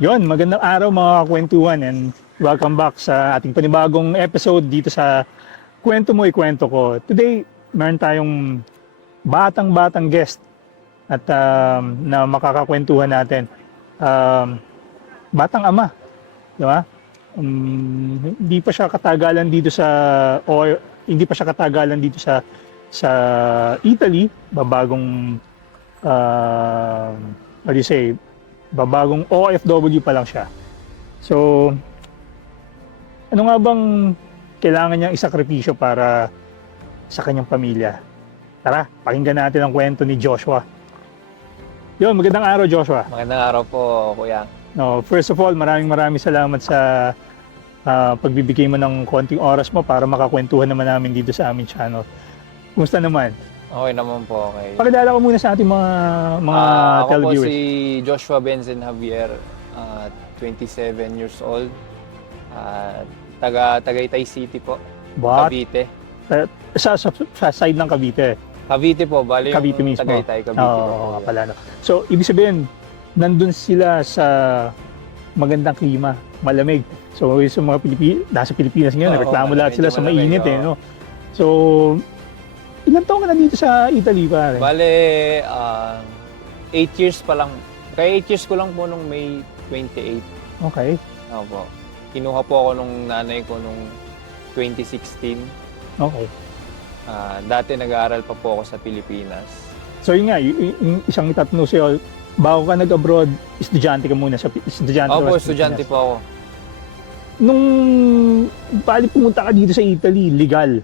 Yon, magandang araw mga kwentuhan and welcome back sa ating panibagong episode dito sa Kwento Mo Ikwento Ko. Today, meron tayong batang-batang guest at na makakakwentuhan natin. Batang ama, di ba? Hindi pa siya katagalan dito hindi pa siya katagalan dito sa Italy, babagong what do you say, babagong OFW pa lang siya. So, ano nga bang kailangan niyang isakripisyo para sa kanyang pamilya? Tara, pakinggan natin ang kwento ni Joshua. Yun, magandang araw Joshua. Magandang araw po, kuya. No, first of all, maraming salamat sa pagbibigay mo ng konting oras mo para makakwentuhan naman namin dito sa aming channel. Kumusta naman? Okay naman po, okay. Pakilala ko muna sa ating mga Ako po televiewers. si Joshua Benzen Javier, 27 years old. Taga Tagaytay City po, What? Cavite. Sa side ng Cavite. Cavite po, bali yung Cavite mismo. Tagaytay, Cavite Oo, po. nga pala. No? So, ibig sabihin, nandun sila sa magandang klima, malamig. So, yung mga nasa Pilipinas ngayon, Oo, reklamo lahat sila sa malamig, mainit oo. no? So, ilang taon ka na dito sa Italy, pare? Bale, 8 years pa lang. Kaya 8 years ko lang po nung May 28. Okay. Opo. Kinuha po ako nung nanay ko nung 2016. Okay. Dati nag-aaral pa po ako sa Pilipinas. So, yun nga, yung isang itatanong sa'yo, bago ka nag-abroad, estudyante ka muna estudyante ka Opo, sa estudyante Pilipinas. po ako. Nung bali pumunta ka dito sa Italy, legal.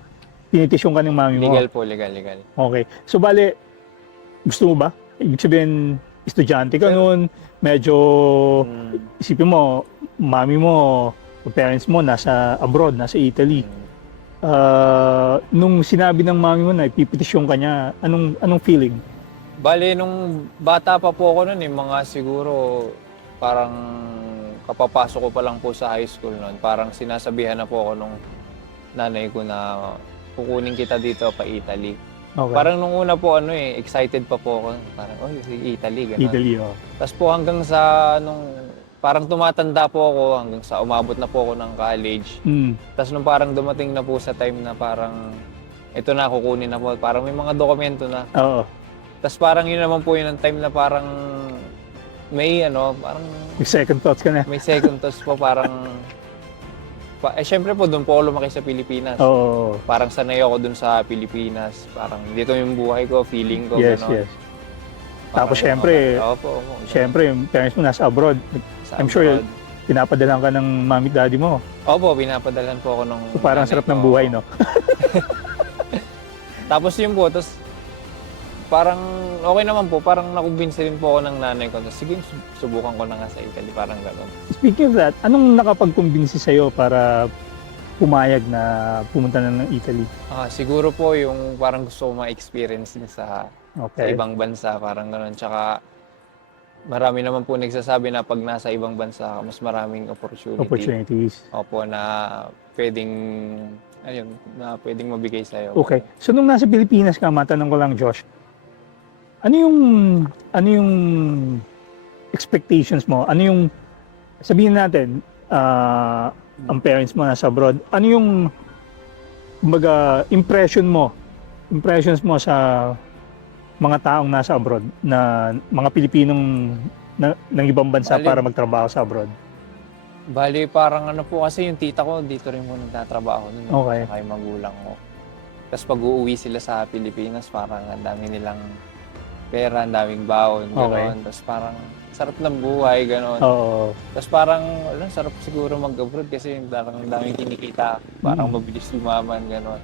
Tinitisyon ka ng mami mo. Legal po, legal. Okay. So, bale, gusto mo ba? Ibig sabihin, estudyante ka noon, medyo, isipin mo, mami mo, parents mo, nasa abroad, nasa Italy. Nung sinabi ng mami mo na ipipetisyon ka niya, anong feeling? Bale, nung bata pa po ako noon, mga siguro parang kapapasok ko pa lang po sa high school noon, parang sinasabihan na po ako nung nanay ko na kukunin kita dito pa Italy. Okay. Parang nung una po excited pa po ako. Parang, Italy, gano'n. Italy, oh. Tapos po hanggang sa parang tumatanda po ako hanggang sa umabot na po ako ng college. Tapos nung parang dumating na po sa time na parang ito na, kukunin na po. Parang may mga dokumento na. Oo. Tapos parang yun naman po yun ang time na parang may parang May second thoughts ka na. may second thoughts po parang syempre po doon po ako lumaki sa Pilipinas. Oo. Parang sanay ako doon sa Pilipinas. Parang dito yung buhay ko, feeling ko, Yes, gano'n. yes. Tapos syempre, Opo, syempre, yung parents mo nasa abroad. sa I'm sure, abroad. pinapadalan ka ng mami at daddy mo. Opo, pinapadalan po ako nung So, parang nanay sarap ko. ng buhay, no? Tapos yun po, tapos parang okay naman po, parang nakumbinsi rin po ako ng nanay ko. Tapos sige, subukan ko na nga sa Italy, parang gano'n. Speaking of that, anong nakapagkumbinsi sa'yo para pumayag na pumunta na ng Italy? Siguro po yung parang gusto ko ma-experience din sa Okay. ibang bansa, parang gano'n. Tsaka marami naman po nagsasabi na pag nasa ibang bansa ka, mas maraming Opportunities. Opo, na pwedeng, pwedeng mabigay sa'yo. Okay. So, nung nasa Pilipinas ka, matanong ko lang, Josh, ano yung expectations mo? Ano yung, sabihin natin, ang parents mo nasa abroad, ano yung, kumbaga, impressions mo sa mga taong nasa abroad, na mga Pilipinong ng ibang bansa Bali. para magtrabaho sa abroad? Bali, parang po kasi yung tita ko, dito rin po nagtatrabaho nun. Okay. Saka yung magulang ko. Tapos pag uuwi sila sa Pilipinas, parang ang dami nilang pera, ang daming baon, gano'n. Tapos parang sarap ng buhay, gano'n. Oo. Tapos parang, sarap siguro mag-abroad kasi parang ang daming kinikita. Parang mabilis lumaman, gano'n.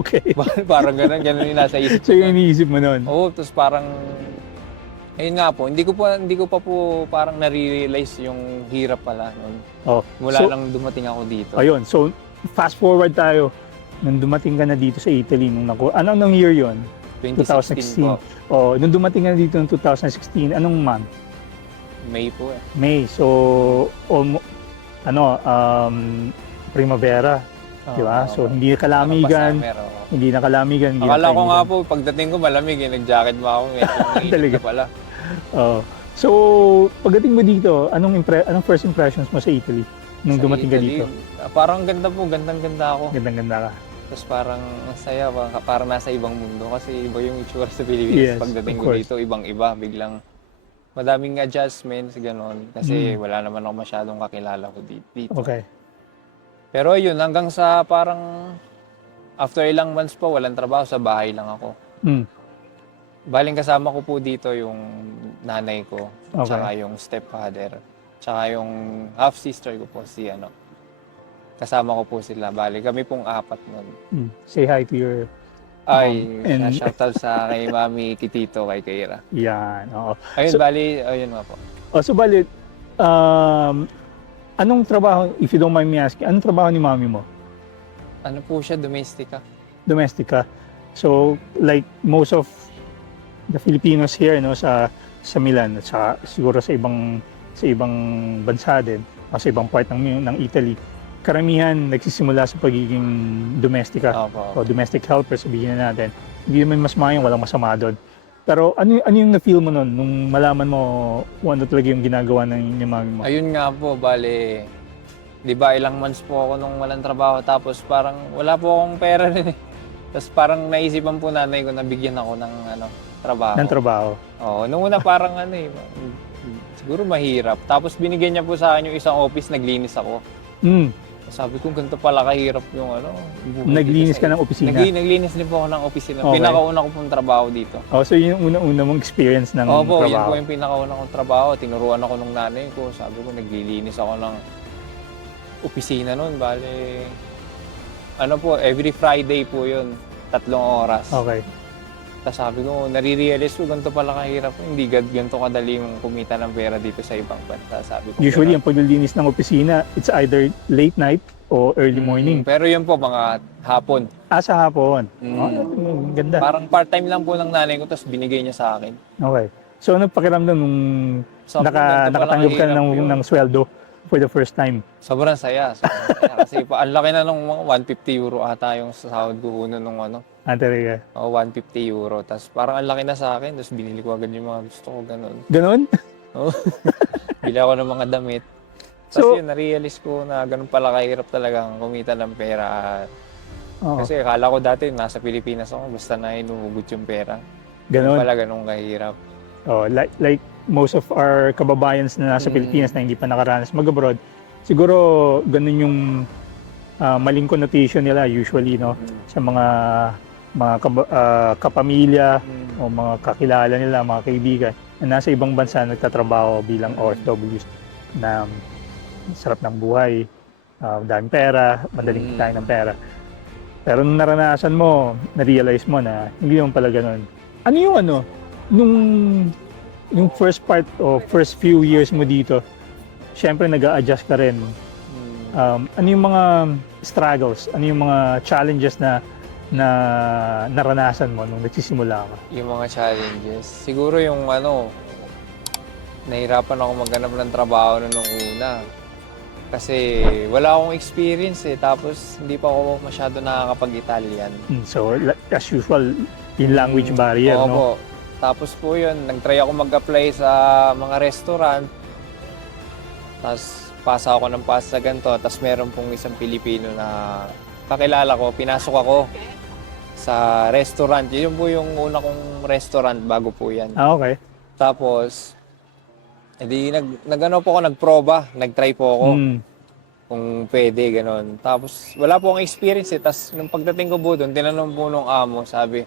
Okay. Parang gano'n yung nasa isip So, ko. yung iniisip mo nun? Oo, tapos parang, ayun nga po, hindi ko pa po parang nare-realize yung hirap pala nun. Oh. Mula So, lang dumating ako dito. ayun. So, fast forward tayo. Nung dumating ka na dito sa Italy, anong year yon? 2016 po. Oh, nung dumating ka na dito ng 2016, anong month? May po eh. May. So, primavera. Di ba? So, hindi na kalamigan. Hindi na kalamigan. Hindi Akala na ko nga kainitan. po, pagdating ko malamig nag-jacket ba ako. Medyo Talaga? na pala. Oh. So, pagdating mo dito, anong first impressions mo sa Italy nung Sa dumating ka Italy, dito? parang ganda po, gandang-ganda ako. Gandang-ganda ka. Tapos parang ang saya, parang nasa ibang mundo kasi iba yung itsura sa Pilipinas. Yes, Pagdating of ko course. dito, ibang-iba, biglang madaming adjustments, gano'n. Kasi wala naman ako masyadong kakilala ko dito. Okay. Pero yun, hanggang sa parang after ilang months po, walang trabaho, sa bahay lang ako. Mm. Baling kasama ko po dito yung nanay ko, Okay. tsaka yung stepfather, tsaka yung half-sister ko po, si ano. Kasama ko po sila. Bali, kami pong apat nun. Say hi to your Ay, and- shoutout sa kay Mami Kitito, kay Keira. yan. Oo. Ayun, So- bali, ayun nga po. So, bali, anong trabaho, if you don't mind me asking, anong trabaho ni mami mo? Ano po siya, domestika. Domestic ka. So, like most of the Filipinos here, no, sa Milan at siguro sa ibang bansa din, o sa ibang part ng Italy, karamihan nagsisimula sa pagiging domestika Opo. o domestic helper, sabihin na natin. Hindi naman mas mayang, walang masama doon. Pero ano yung na-feel mo nun nung malaman mo ano talaga yung ginagawa ng mami mo? Ayun nga po, bali, di ba ilang months po ako nung walang trabaho, tapos parang wala po akong pera rin eh. Tapos parang naisipan po nanay ko na bigyan ako ng trabaho. Ng trabaho. Oo, nung una parang siguro mahirap. Tapos binigyan niya po sa akin yung isang office, naglinis ako. Mm. Sabi ko, ganito pala kahirap yung buhay Naglinis dito ka sa- ng opisina. Naglinis din po ako ng opisina. Okay. Pinakauna ko pong trabaho dito. Oh, so yun yung una-una mong experience ng Opo, yun trabaho. po yung pinakauna kong trabaho. Tinuruan ako nung nanay ko. Sabi ko, naglilinis ako ng opisina nun. Bale, ano po, every Friday po yun. 3 oras. Okay. Tapos sabi ko, nare-realize ko, ganito pala kahirap. Hindi ganito kadali yung kumita ng pera dito sa ibang bansa. Sabi ko, Usually, ganun. ang paglilinis ng opisina, it's either late night o early morning. Pero yun po, mga hapon. Sa hapon. Mm. Oh, ganda. Parang part-time lang po ng nanay ko, tapos binigay niya sa akin. Okay. So, ano pakiramdam nung Sabi ko, ganito pala nakatanggap ka kahirap yun. ng sweldo for the first time? Sobrang saya. Kasi ang laki na nung mga 150 euro ata yung sahod ko una nung Talaga. 150 euro. Tapos parang ang laki na sa akin. Tapos binili ko agad yung mga gusto ko, ganun. Ganon? Bili ako ng mga damit. Tapos So- yun, na-realize ko na ganun pala kahirap talagang kumita ng pera. Oo. Kasi akala ko dati nasa Pilipinas ako, basta na inuhugot yung pera. Ganon. Pala ganun kahirap. Oh, like most of our kababayans na nasa Pilipinas na hindi pa nakaranas mag-abroad, siguro ganun yung maling connotation nila usually, no, sa mga kapamilya o mga kakilala nila, mga kaibigan na nasa ibang bansa nagtatrabaho bilang OFWs na sarap ng buhay, daming pera, madaling kitain ng pera. Pero nung naranasan mo, na-realize mo na hindi naman pala ganun. Ano yung yung first part o first few years mo dito, syempre nag-a-adjust ka rin. Ano yung mga struggles, ano yung mga challenges na naranasan mo nung nagsisimula ka? Yung mga challenges. Siguro yung nahirapan ako maghanap ng trabaho nung una. Kasi wala akong experience eh. Tapos hindi pa ako masyado nakakapag-Italian. So, as usual, yung language barrier, no? Opo. Tapos po yun, nag-try ako mag-apply sa mga restaurant. Tapos pasa ako ng pasa sa ganito. Tapos meron pong isang Pilipino na kakilala ko. Pinasok ako sa restaurant. Yun po yung una kong restaurant bago po yan. Okay. Tapos, edi nag-ano po ako, nagproba. Nag-try po ako kung pwede, gano'n. Tapos wala po akong experience eh. Tapos nung pagdating ko po doon, tinanong po nung amo, sabi,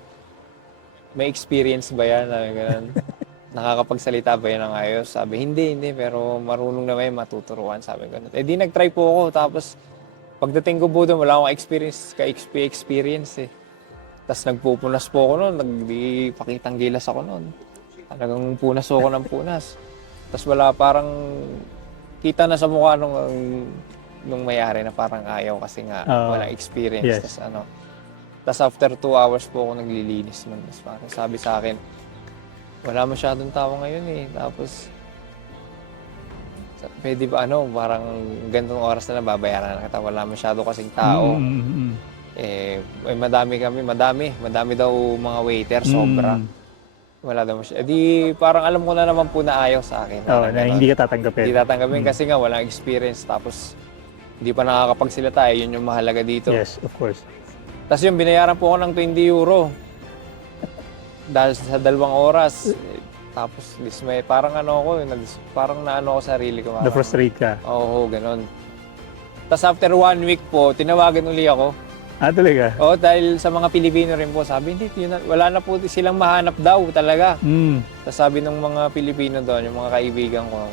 may experience ba yan? Ganun. Nakakapagsalita ba yan ng ayos? Sabi, hindi, pero marunong na may matuturuan. Sabi ko. Eh di nag-try po ako. Tapos pagdating ko po doon, wala akong experience eh. Tapos nagpupunas po ako noon. Nagpakitang gilas ako noon. Talagang punas ako ng punas. Tapos wala, parang kita na sa mukha nung may-ari na parang ayaw kasi nga walang experience. Yes. Tapos after 2 hours po ako naglilinis nun. Tapos parang sabi sa akin, wala masyadong tao ngayon eh. Tapos, pwede ba parang ganitong oras na babayaran na kita. Wala masyado kasing tao. Madami daw mga waiter, sobra. Wala daw siya. Di parang alam ko na naman po na ayaw sa akin. Oo, Parang na ganon. hindi ka tatanggapin. Hindi tatanggapin kasi nga walang experience. Tapos hindi pa nakakapagsalita. Yun yung mahalaga dito. Yes, of course. Tapos yung binayaran po ako ng 20 euro. Dahil sa 2 oras. Tapos dismay. Parang ano ako, parang naano ako sa sarili ko. Parang, Na-frustrate ka. Oo, ganon. Tapos after 1 week po, tinawagan uli ako. Ah, talaga? Oo, dahil sa mga Pilipino rin po, sabi, hindi, wala na po silang mahanap daw talaga. Mm. Tapos sabi ng mga Pilipino doon, yung mga kaibigan ko,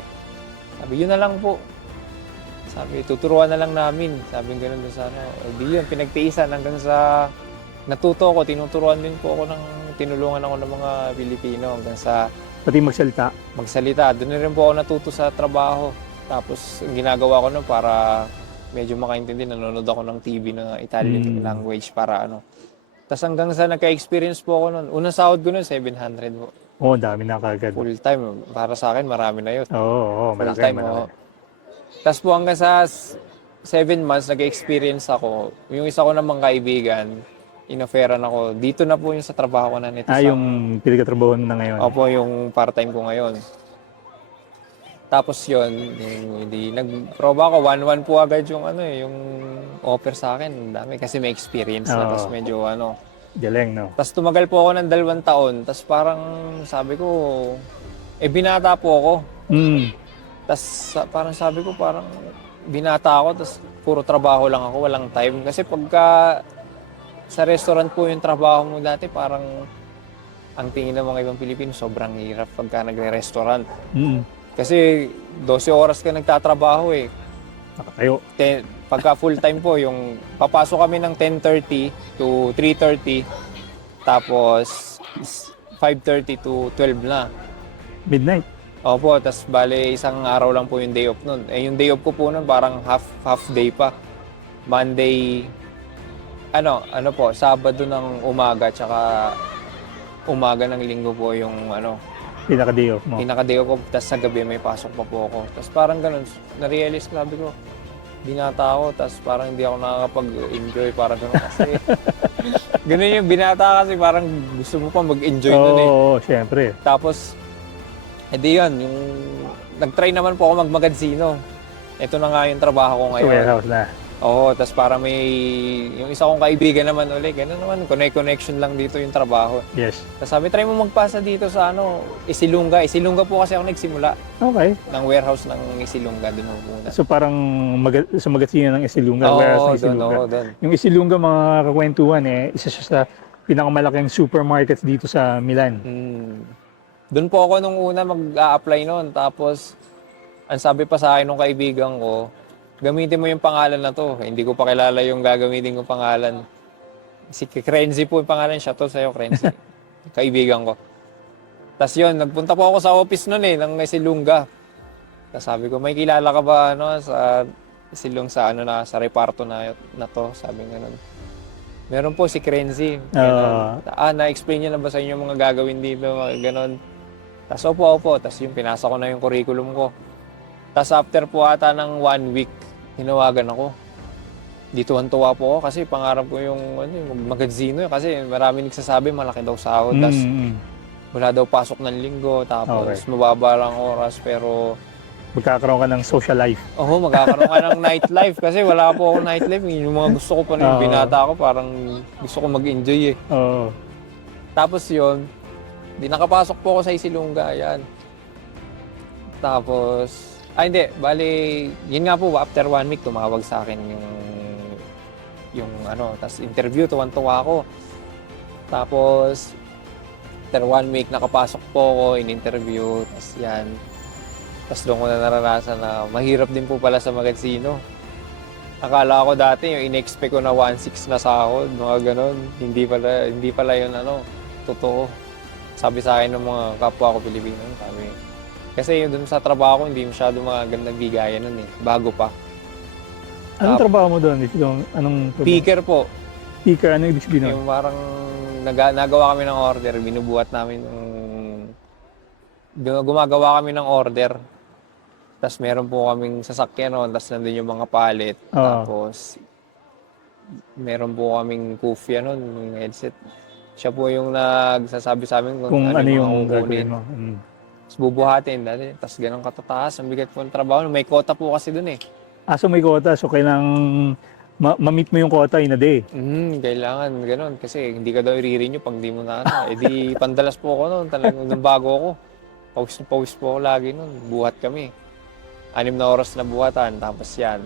sabi, yun na lang po. Sabi, tuturuan na lang namin. Sabi gano'n doon sa ano. Di yun, pinagtiisan hanggang sa natuto ko, tinuturuan din po ako tinulungan ako ng mga Pilipino hanggang sa Pati magsalita. magsalita. Doon na rin po ako natuto sa trabaho. Tapos, ang ginagawa ko nun para medyo makaintindi, nanonood ako ng TV na Italian language para ano. Tapos hanggang sa nagka-experience po ako nun. Unang sahod ko nun, 700 po. Oo, dami na kagad. Full time. Para sa akin, marami na yun. Oo, Full malaki, time, malaki. oo. Tapos po hanggang sa 7 months, nag-experience ako. Yung isa ko namang kaibigan, inoferan ako. Dito na po yung sa trabaho ko na nito. Ah, yung pinagkatrabaho mo na ngayon. Opo, yung part-time ko ngayon. Tapos yun, hindi nag-proba ako. 1-1 po agad yung ano yung offer sa akin. Ang dami kasi may experience na. Oo. Tapos medyo ano. Galing, no? Tapos tumagal po ako ng 2 taon. Tapos parang sabi ko, binata po ako. Mm. Tapos parang sabi ko, parang binata ako. Tapos puro trabaho lang ako, walang time. Kasi pagka sa restaurant po yung trabaho mo dati, parang ang tingin ng mga ibang Pilipino, sobrang hirap pagka nagre-restaurant. Mm. Kasi 12 oras ka nagtatrabaho eh. Nakatayo. Pagka full time po, yung papasok kami ng 10:30 to 3:30, tapos 5:30 to 12 na. Midnight. Opo, tas bale isang araw lang po yung day off nun. Eh yung day off ko po nun parang half day pa. Monday, ano po, Sabado ng umaga, tsaka umaga ng Linggo po yung Pinaka-day off mo. pinaka-day off ko, tas sa gabi may pasok pa po ako. Tas parang ganun, na-realize ko, sabi ko, binata ako, tas parang hindi ako nakakapag-enjoy, parang ganun kasi. Ganun yung binata kasi parang gusto mo pa mag-enjoy nun eh. Oo, syempre. Tapos, edi yun, yung nag-try naman po ako mag-magansino. Ito na nga yung trabaho ko Sa ngayon. warehouse na. Oo, tas parang yung isa kong kaibigan naman ulit, gano'n naman, connection lang dito yung trabaho. Yes. Tapos sabi, try mo magpasa dito sa Isilunga. Isilunga po kasi ako nagsimula Okay. ng warehouse ng Isilunga doon muna. So parang sa magatsina ng Isilunga, Oo, warehouse ng doon, Isilunga. oo, doon. Yung Isilunga, mga kakwentuhan isa siya sa pinakamalaking supermarkets dito sa Milan. Doon po ako nung una mag-a-apply noon. Tapos, ang sabi pa sa akin ng kaibigan ko, gamitin mo yung pangalan na to. Hindi ko pa kilala yung gagamitin kong pangalan. Si Krenzy po yung pangalan. Siya to sa'yo, Krenzy. Kaibigan ko. Tapos yun, nagpunta po ako sa office noon ng Isilunga. Tapos sabi ko, may kilala ka ba sa Isilong sa sa reparto na to? Sabi nga nun. Meron po si Krenzy. Na-explain niya na ba sa inyo mga gagawin dito? Mga ganon. Tapos opo. Tapos yung pinasa ko na yung curriculum ko. Tapos after po ata ng 1 week, hinawagan ako. Dituhan-tuwa po ako kasi pangarap ko yung mag-magansino. Kasi marami nagsasabi malaki daw sahod. Tapos wala daw pasok ng linggo. Tapos mababa lang oras. Pero magkakaroon ka ng social life. Oo, magkakaroon ka ng nightlife. Kasi wala po akong nightlife. Yung mga gusto ko pa na yung binata ko, parang gusto ko mag-enjoy eh. Oo. Tapos yun, di nakapasok po ako sa Isilunga. Ayan. Tapos, hindi. Bali, yun nga po, after 1 week, tumawag sa akin tapos interview, tuwan-tuwa ako. Tapos, after 1 week, nakapasok po ako in-interview. Tapos yan. Tapos doon ko na naranasan na mahirap din po pala sa magansino. Akala ko dati, yung in-expect ko na 1.6 na sahod, mga ganon. Hindi pala yun totoo. Sabi sa akin ng mga kapwa ko Pilipino, sabi, kasi yung dun sa trabaho ko, hindi masyado magandang bigayan nun eh. Bago pa. Anong trabaho mo doon? Anong trabaho? Picker po. Picker, ano ibig sabihin nun? Yung parang nagawa kami ng order, binubuhat namin gumagawa kami ng order. Tapos meron po kaming sasakyan noon, tapos nandun yung mga palit. Tapos meron po kaming kufya noon, yung headset. Siya po yung nagsasabi sa amin Kung ano mga yung kukunin. gagawin mo. Tapos bubuhatin, dali. Tapos ganun katataas, ang bigat po ng trabaho. May quota po kasi dun eh. So may quota, so kailangang ma-meet mo yung quota in a day. Kailangan ganun. Kasi hindi ka daw i-renew pag di mo na ano. Eh di pandalas po ako noon. Talagang nung bago ako. Pawis na pawis po ako lagi noon. Buhat kami. 6 na oras na buhatan. Tapos yan.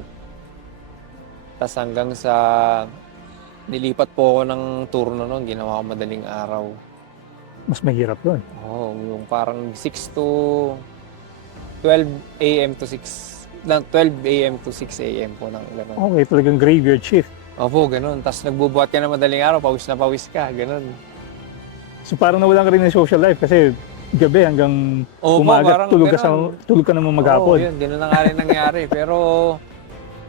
Tapos hanggang sa nilipat po ako ng turno noon. Ginawa ko madaling araw. Mas mahirap yun. Yung parang 6 to 12 a.m. to 6. 12 a.m. to 6 a.m. po ng gano'n. Okay, talagang graveyard shift. Opo, ganun. Tapos nagbubuhat ka na madaling araw, pawis na pawis ka, ganun. So parang nawalan ka rin ng social life kasi gabi hanggang Opo, umaga parang tulog ka naman maghapon. Oo, yun. Ganun na nga rin nangyari. Pero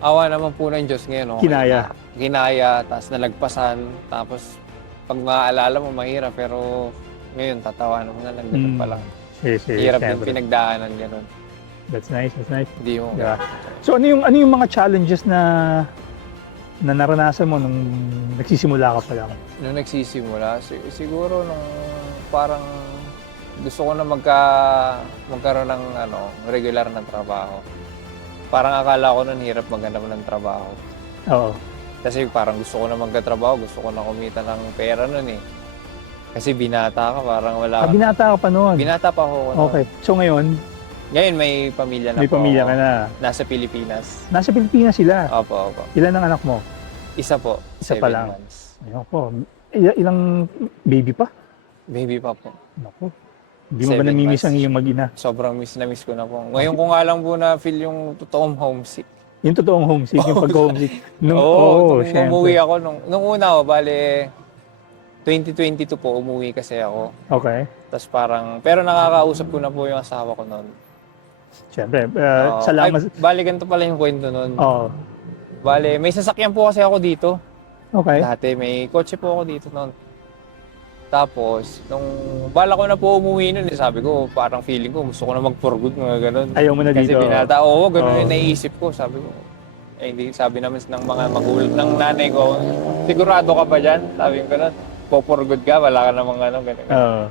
awa naman po ng Diyos ngayon. Okay Kinaya. na. Kinaya, tapos nalagpasan. Tapos pag maaalala mo, mahirap. Pero ngayon, tatawanan mo na lang. Ganun pa lang. Hirap din Siyempre. pinagdaanan, ganun. That's nice, that's nice. Hindi mo. Yeah. So ano yung mga challenges na naranasan mo nung nagsisimula ka pa lang? Nung nagsisimula, siguro nung parang gusto ko na magkaroon ng regular na trabaho. Parang akala ko nun hirap maghanap ng trabaho. Oo. Kasi parang gusto ko na magkatrabaho, gusto ko na kumita ng pera nun eh. Kasi binata ka, parang wala. Binata ka pa noon? Binata pa ako noon. Okay. So ngayon may pamilya na may po pamilya ako. ka na. Nasa Pilipinas. Nasa Pilipinas sila. Opo. Ilan ang anak mo? Isa po. Isa 7 pa lang. months. Ayun po. Ilang baby pa? Baby pa po. Naku. Hindi mo ba 7 namimiss months. ang iyong mag-ina? Sobrang miss na miss ko na po. Ngayon ko nga lang po na feel yung totoong homesick. Yung totoong homesick, yung pag-homesick. Nung syempre. umuwi ako, nung una ko, bale, 2022 po, umuwi kasi ako. Okay. Tapos pero nakakausap ko na po yung asawa ko noon. Siyempre. Salamat. Bale, ganito pala yung kwento noon. Oo. Bale, may sasakyan po kasi ako dito. Okay. Dati, may kotse po ako dito noon. Tapos, nung bala ko na po umuwi nun, sabi ko, parang feeling ko, gusto ko na mag-for good, mga ganun. Ayaw mo na Kasi dito. binata, ganun yung naiisip ko. Sabi ko, hindi, sabi naman ng mga magulang ng nanay ko, sigurado ka ba dyan? Sabi ko ganun, for good ka, wala ka namang ganun. Oo.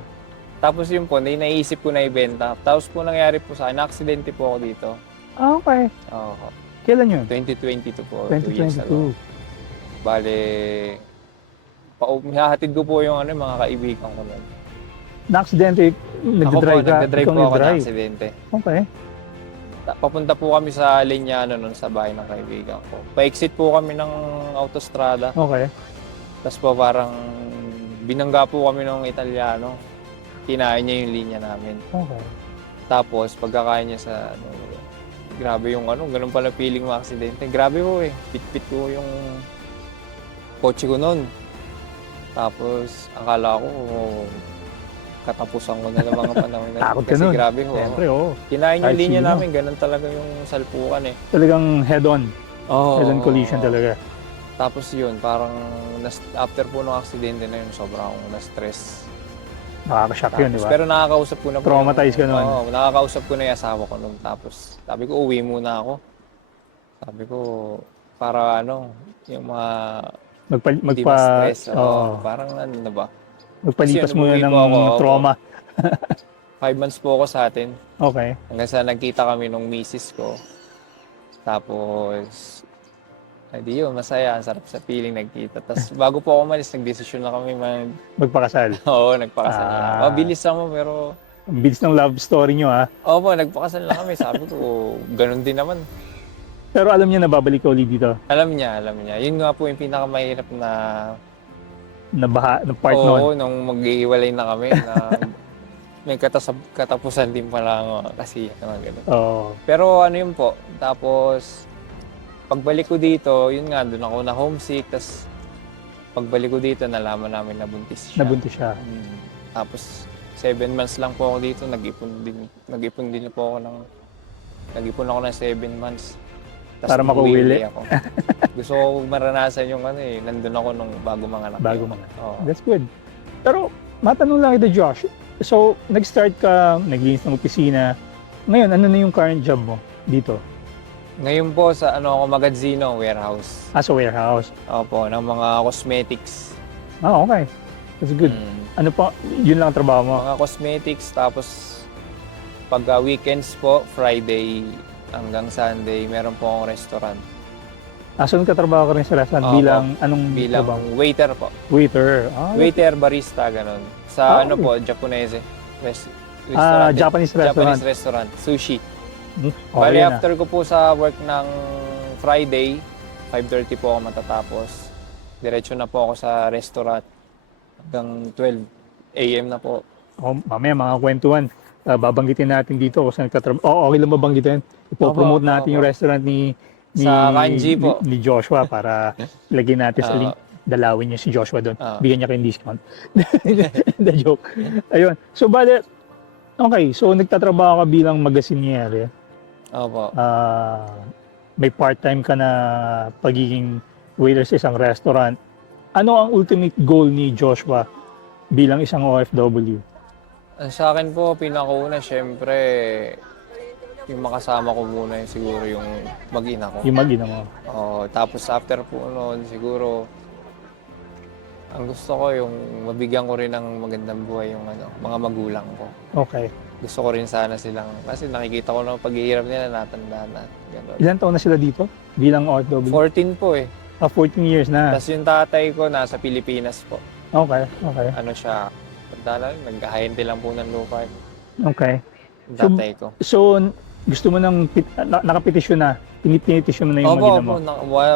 Tapos yun po, naisip ko na ibenta. Tapos po nangyari po sa akin, na-aksidente po ako dito. Okay. Oo. Kailan yun? 2022 po, 2 years 2022. ago. Bale, hahatid ko po yung mga kaibigan ko nun. Na-aksidente, nagdadrive ka? Nagdadrive Ikaw po ako na nagdadrive? aksidente. Okay. Papunta po kami sa Linyano nun sa bahay ng kaibigan ko. Pa-exit po kami ng autostrada. Okay. Tapos po parang binangga po kami ng Italiano. Kinain niya yung linya namin. Okay. Tapos pagkakain niya sa grabe yung ganun pala feeling mo aksidente. Grabe po eh. Pit-pit ko yung kotse ko nun. Tapos akala ko katapusan ko na ng mga panahon na. Takot ka Kasi nun. grabe ho. Siyempre, oo. Kinain yung Kahit linya sino. namin, ganun talaga yung salpukan eh. Talagang head-on. Oh, Head-on collision talaga. Tapos yun, parang after po ng aksidente na yun, sobrang akong na-stress. Nakaka-shock yun, di ba? Pero nakakausap ko na po. Traumatized ka nun. Oo, nakakausap ko na yung asawa ko nun. Tapos sabi ko, uwi muna ako. Sabi ko, para yung mga hindi ma-stress. Parang na ba? Magpalipas Kasi muna umuwi ng po ako, trauma. 5 months po ako sa atin. Okay. Hanggang sa nagkita kami nung misis ko. Tapos, di yun, masaya. Ang sarap sa feeling nagkita. Tapos bago po ako umalis, nagdesisyon na kami Magpakasal. Oo, nagpakasal na. Mabilis naman, pero Ang bilis ng love story nyo, ha? opo, nagpakasal na kami. Sabi ko, ganun din naman. Pero alam niya na babalik ka ulit dito. Alam niya. Yun nga po yung pinakamahirap na Na part nun. oo, nung mag-iiwalay na kami na may katapusan din pala kasi ganun. Oo. Pero yun po, tapos pagbalik ko dito, yun nga, doon ako na homesick, tapos pagbalik ko dito, nalaman namin na buntis siya. Nabuntis siya. Tapos 7 months lang po ako dito, nag-ipon din po ako nag-ipon ako ng 7 months. Tas Para makauwi. ako. Gusto ko maranasan yung nandun ako nung bago mga anak. Bago mga. Oo. That's good. Pero matanong lang kita, Josh. So, nag-start ka, naglinis ng opisina. Ngayon, ano na yung current job mo dito? Ngayon po sa ako Magazino warehouse. Sa warehouse. Opo, ng mga cosmetics. Okay. That's good. Mm. Ano pa, yun lang ang trabaho mo? Mga cosmetics, tapos pag weekends po, Friday hanggang Sunday, meron po akong restaurant. Saan ka trabaho ka rin sa restaurant? Opo. Bilang anong Bilang trabaho? waiter po. Waiter. Waiter, barista, ganun. Sa ano okay. po, Japonese. Restaurant. Japanese restaurant. Japanese restaurant. Sushi. Okay, Bali, yan, after ko po sa work ng Friday, 5:30 po ako matatapos. Diretso na po ako sa restaurant hanggang 12 a.m. na po. Mamaya mga kwentuhan. Babanggitin natin dito kung saan nagtatrabaho. Okay lang mabanggitin. Ipopromote Opo, natin opo. yung restaurant ni Sa Kanji po. ni Joshua para lagyan natin sa link. Dalawin niyo si Joshua doon. Bigyan niya kayong discount. The joke. Ayun. So, bale, okay. So, nagtatrabaho ka bilang magaziniere. Opo. May part-time ka na pagiging waiter sa isang restaurant. Ano ang ultimate goal ni Joshua bilang isang OFW? Sa akin po, pinakauna, syempre, yung makasama ko muna yung siguro yung mag-ina ko. Yung mag-ina mo. Tapos after po noon, siguro, ang gusto ko yung mabigyan ko rin ng magandang buhay yung mga magulang ko. Okay. Gusto ko rin sana silang, kasi nakikita ko na paghihirap nila, natanda na. Ganun. Ilan taon na sila dito bilang OFW? 14 po eh. 14 years na. Tapos yung tatay ko nasa Pilipinas po. Okay, okay. Ano siya, nag-ahente lang po ng lupa. Okay. Yung tatay ko. So, gusto mo nang nakapetisyon na, pinipetisyon mo na yung mag-ina mo?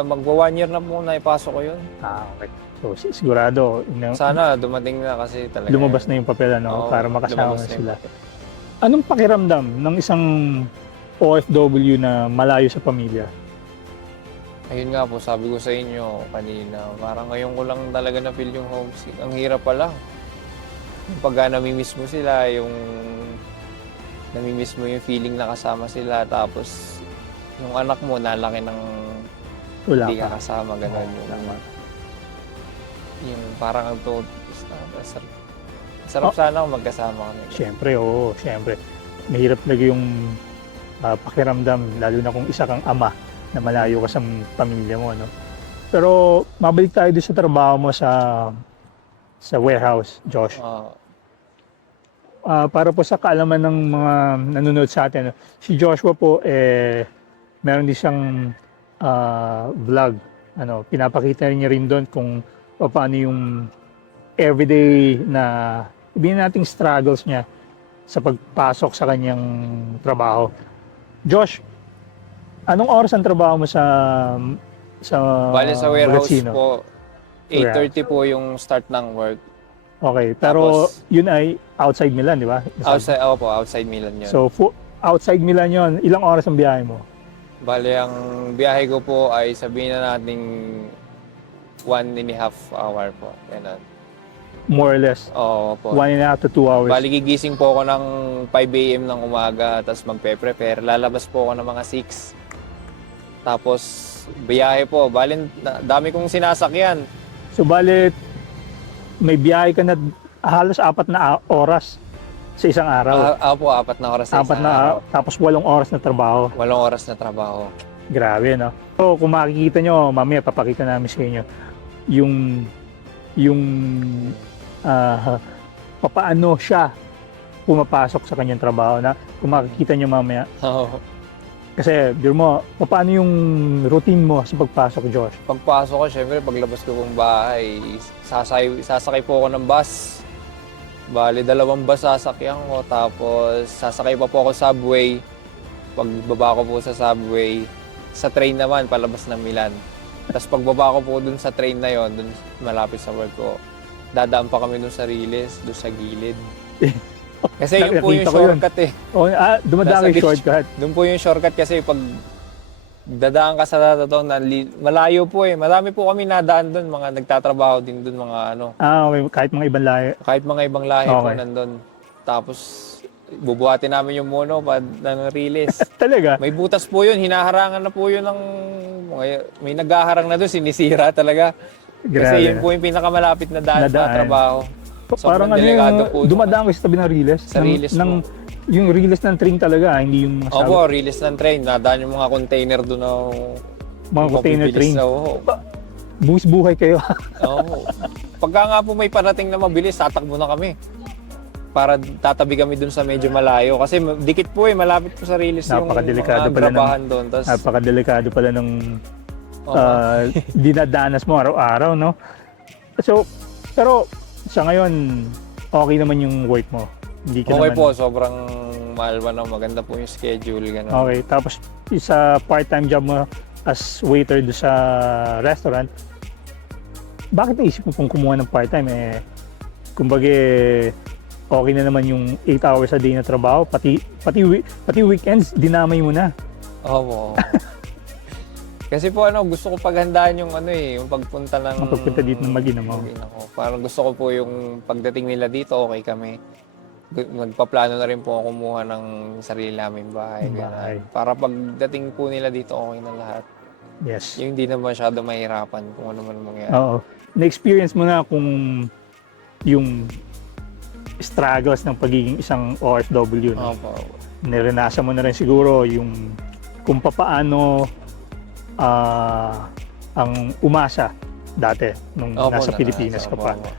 Magwa 1 year na po na ipasok ko yun. Okay. So, sigurado, Sana dumating na kasi talaga. lumabas na yung papel, ano, Oo, para makasama lumabas na na sila. yung papel. Anong pakiramdam ng isang OFW na malayo sa pamilya? Ayun nga po, sabi ko sa inyo kanina, parang ngayon ko lang talaga na-feel yung homesick. Ang hirap pala. Yung pagka namimiss mo sila, yung namimiss mo yung feeling na kasama sila, tapos yung anak mo nalaki ng Wala hindi pa. ka kasama, gano'n. Yung parang ang to, sarap sana kung magkasama kami. Siyempre, oo, siyempre. Mahirap talaga yung pakiramdam, lalo na kung isa kang ama na malayo ka sa pamilya mo, no? Pero mabalik tayo doon sa trabaho mo sa warehouse, Josh. Para po sa kaalaman ng mga nanonood sa atin, si Joshua po, meron din siyang vlog. Pinapakita niya rin doon kung paano yung everyday na sabihin nating struggles niya sa pagpasok sa kanyang trabaho. Josh, anong oras ang trabaho mo sa Bale sa warehouse Magazino? po, 8:30 po yung start ng work. Okay, pero Tapos, yun ay outside Milan, di ba? Outside Milan yun. So, outside Milan yun, ilang oras ang biyahe mo? Bale, ang biyahe ko po ay sabihin na nating 1.5 hour po. Ganun. More or less. Oo po. 1.5 to 2 hours. Bali, gigising po ako ng 5 a.m. ng umaga, tapos magpe-prepare. Lalabas po ako ng mga 6. Tapos, biyahe po. Bali, dami kong sinasakyan. So, bale, may biyahe ka na halos 4 na oras sa isang araw. Po, 4 na oras sa 4 isang na araw. tapos 8 oras na trabaho. 8 oras na trabaho. Grabe, no? So, kung makikita nyo, mamaya papakita namin sa inyo yung papaano siya pumapasok sa kanyang trabaho na kung makikita nyo mamaya. Oo. Kasi, biro mo, paano yung routine mo sa pagpasok, Josh? Pagpasok ko, syempre, paglabas ko pong bahay, sasakay po ako ng bus. Bali, 2 bus sasakyan ko, tapos sasakay pa po ako subway. Pagbaba ko po sa subway, sa train naman, palabas ng Milan. Tapos pagbaba ko po dun sa train na yon, dun malapit sa work ko, dadaan pa kami dun sa Riles, dun sa gilid. Kasi yun po yung Nakita ko yun. shortcut eh. Dumadaan Nasa yung beach. shortcut. Doon po yung shortcut kasi pag dadaan ka sa totoo na malayo po eh. Marami po kami nadaan doon, mga nagtatrabaho din doon, mga ano. Okay. Kahit mga ibang lahi. Kahit mga ibang lahi po Okay. nandun. Tapos bubuhatin namin yung mono ng Riles. Talaga? May butas po yun, hinaharangan na po yun ng may naghaharang na doon, sinisira talaga. Kasi Grabe. yun po yung pinakamalapit na daan sa trabaho. Parang Sobrang delikado yung po. dumadaan ko sa tabi ng Riles. Sa Riles po. Yung Riles ng train talaga, hindi yung Opo, Riles ng train. Nadaan yung mga container doon na mga container train. Oo. Buwis buhay kayo. Oo. Pagka nga po may parating na mabilis, tatakbo na kami. Para tatabi kami dun sa medyo malayo. Kasi dikit po malapit po sa release yung Napakadelikado mga pala grabahan doon. Tas, Napakadelikado pala ng dinadanas mo araw-araw, no? So, pero sa ngayon, okay naman yung work mo. Hindi ka okay naman... po, sobrang mahal ba na, maganda po yung schedule. Ganun. Okay, tapos sa part-time job mo as waiter do sa restaurant, bakit naisip mo pong kumuha ng part-time? Kumbaga, okay na naman yung 8 hours a day na trabaho, pati weekends, dinamay mo na. Oo. Kasi po gusto ko paghandaan yung yung pagpunta ng... Magpagpunta dito ng mag-ina mo. Mag-ina ko. Parang gusto ko po yung pagdating nila dito, okay kami. Magpaplano na rin po ako kumuha ng sarili naming bahay. Bahay. Ganun. Para pagdating po nila dito, okay na lahat. Yes. Yung hindi na masyado mahirapan kung ano man mangyari. Oo. Na-experience mo na kung yung struggles ng pagiging isang OFW. No? Opo. Naranasan mo na rin siguro yung kung papaano ang umasa dati nung Opo, nasa Pilipinas ka pa, opo.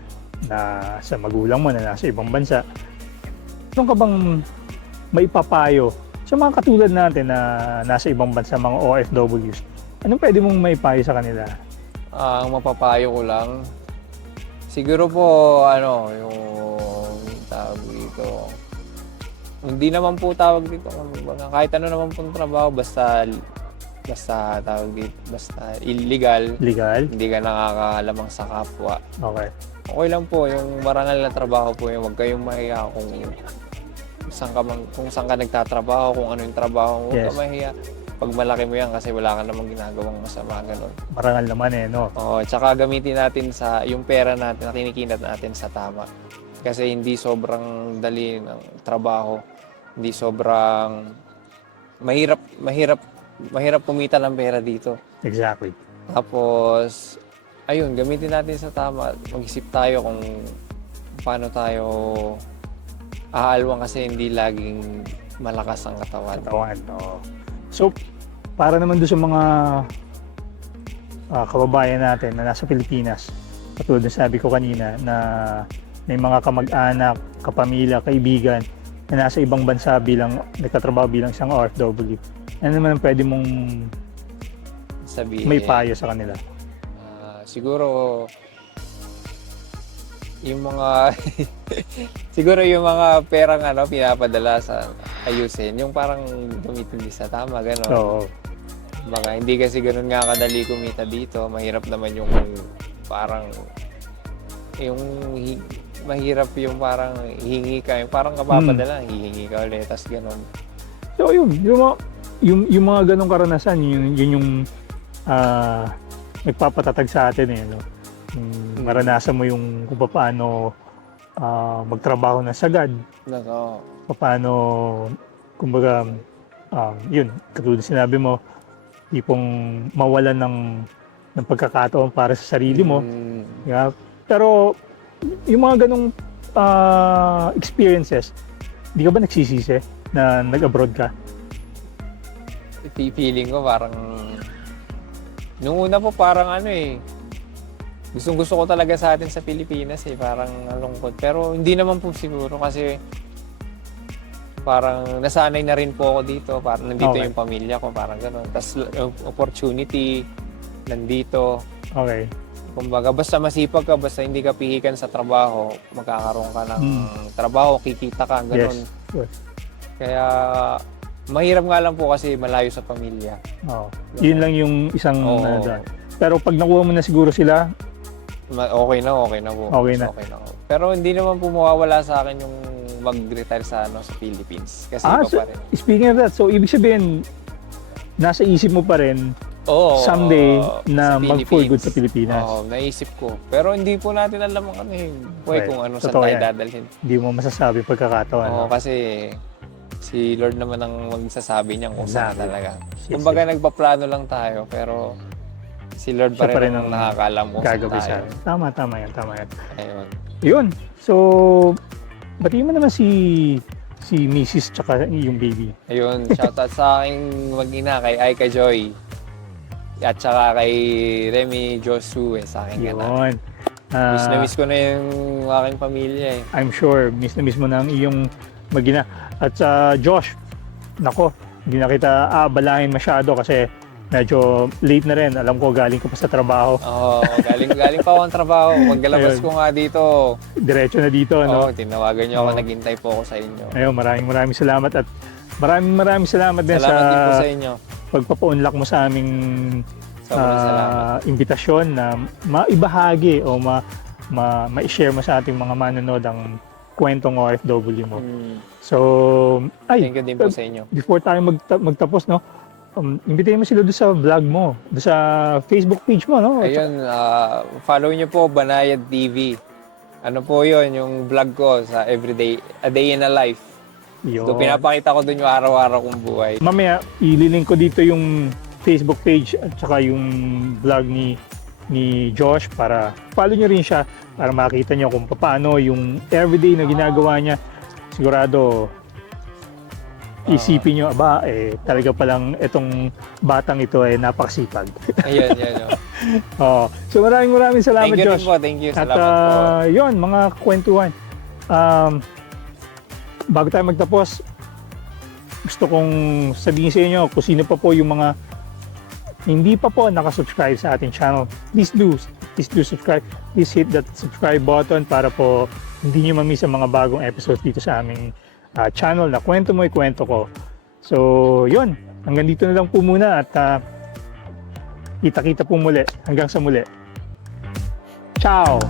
na sa magulang mo na nasa ibang bansa. Ano ka bang maipapayo sa mga katulad natin na nasa ibang bansa, mga OFWs? Anong pwede mong maipayo sa kanila? Ang mapapayo ko lang, siguro po, yung tawag dito, hindi naman po tawag dito, kahit ano naman pong trabaho, basta tawag dito, basta illegal, hindi ka nakakalamang sa kapwa. Okay. Okay lang po, yung marangal na trabaho po yung huwag kayong mahiya kung saan ka nagtatrabaho, kung ano yung trabaho mo, huwag Yes. ka mahiya. Pag malaki mo yan kasi wala ka namang ginagawang masama, ganun. Marangal naman no? Oo, tsaka gamitin natin yung pera natin na kinikinat natin sa tama. Kasi hindi sobrang dali ng trabaho, hindi sobrang mahirap kumita ng pera dito. Exactly. Tapos, ayun, gamitin natin sa tama. Mag-isip tayo kung paano tayo aalwan kasi hindi laging malakas ang katawan. No? So, para naman doon sa mga kababayan natin na nasa Pilipinas, katulad na sabi ko kanina na may mga kamag-anak, kapamilya, kaibigan na nasa ibang bansa nagtatrabaho bilang isang OFW. Ano naman ang pwede mong Sabihin, may payo sa kanila? siguro yung mga siguro yung mga perang pinapadala sa ayusin, yung parang gamitin din sa tama, gano'n. Oo. Baka hindi kasi gano'n nga kadali kumita dito. Mahirap naman yung parang mahirap yung parang hihingi ka, yung parang kapapadala, hihingi ka ulit, tas gano'n. So yung mga ganong karanasan, yun yung nagpapatatag sa atin no? Maranasan mo yung kung paano magtrabaho na sagad, paano, kumbaga, yun, katulad sinabi mo, tipong mawalan ng pagkakataon para sa sarili mo. Yeah. Pero yung mga ganong experiences, di ka ba nagsisisi na nag-abroad ka? Feeling ko parang nung una po parang gustong-gusto ko talaga sa atin sa Pilipinas parang nalungkot. Pero hindi naman po siguro kasi parang nasanay na rin po ako dito. Parang nandito yung pamilya ko, parang gano'n. Tapos yung opportunity nandito. Okay. Kumbaga basta masipag ka, basta hindi ka pihikan sa trabaho, magkakaroon ka ng trabaho, kikita ka, gano'n. Yes. Kaya mahirap nga lang po kasi malayo sa pamilya. Yun lang yung isang pero pag nakuha mo na siguro sila, okay na po. Okay na. Pero hindi naman po mawawala sa akin yung mag-retire sa Philippines. Kasi iba pa rin. Speaking of that, so ibig sabihin, nasa isip mo pa rin someday na mag-for good sa Pilipinas. Oo, naisip ko. Pero hindi po natin alam kung saan tayo dadalhin. Hindi mo masasabi pagkakataon. Oo, kasi si Lord naman ang magsasabi niyan kung saan talaga. Kumbaga nagpaplano lang tayo, pero si Lord pa rin ang nakakaalam kung saan tayo. Tama yan. Ayun. Yun. So, batiin mo naman si Mrs. tsaka yung baby. Ayun, shoutout sa aking mag-ina, kay Aika Joy. At saka kay Remy Josu sa aking anak. Yun. Miss na miss ko na yung aking pamilya eh. I'm sure, miss na miss mo na ang iyong magina. At sa Josh, nako, hindi na kita aabalahin masyado kasi medyo late na rin. Alam ko, galing ka pa sa trabaho. Oo, galing pa ako ng trabaho. Pagkalabas Ayun. ko nga dito, Diretso na dito, no? tinawagan niyo ako, Oo. naghintay po ako sa inyo. Ayun, maraming salamat at maraming salamat din Salamat din po sa sa inyo. pagpapaunlak mo sa aming Sobrang salamat. imbitasyon na maibahagi o ma-share mo sa ating mga manonood ang kwentong OFW mo. So, ay, Thank you din po sa inyo. before tayo magtapos, no? Imbitahin mo sila doon sa vlog mo, doon sa Facebook page mo, no? Ayun, follow niyo po Banayad TV. Ano po yun, yung vlog ko sa Everyday, A Day in a Life. Yun. So, pinapakita ko doon yung araw-araw kong buhay. Mamaya, ililink ko dito yung Facebook page at saka yung vlog ni Josh para follow nyo rin siya para makita nyo kung paano yung everyday na ginagawa niya. Sigurado, isipin nyo, talaga palang itong batang ito ay napakasipag. Ayun, yan. So maraming salamat, Thank you Josh. din po, thank you. At Salamat po. yun, mga kwentuhan. Bago tayo magtapos, gusto kong sabihin sa inyo kung sino pa po yung mga hindi pa po nakasubscribe sa ating channel. Please do subscribe. Please hit that subscribe button para po hindi nyo mamiss ang mga bagong episodes dito sa aming channel na Kwento Mo'y Kwento Ko. So, yun. Hanggang dito na lang po muna at kita-kita po muli. Hanggang sa muli. Ciao!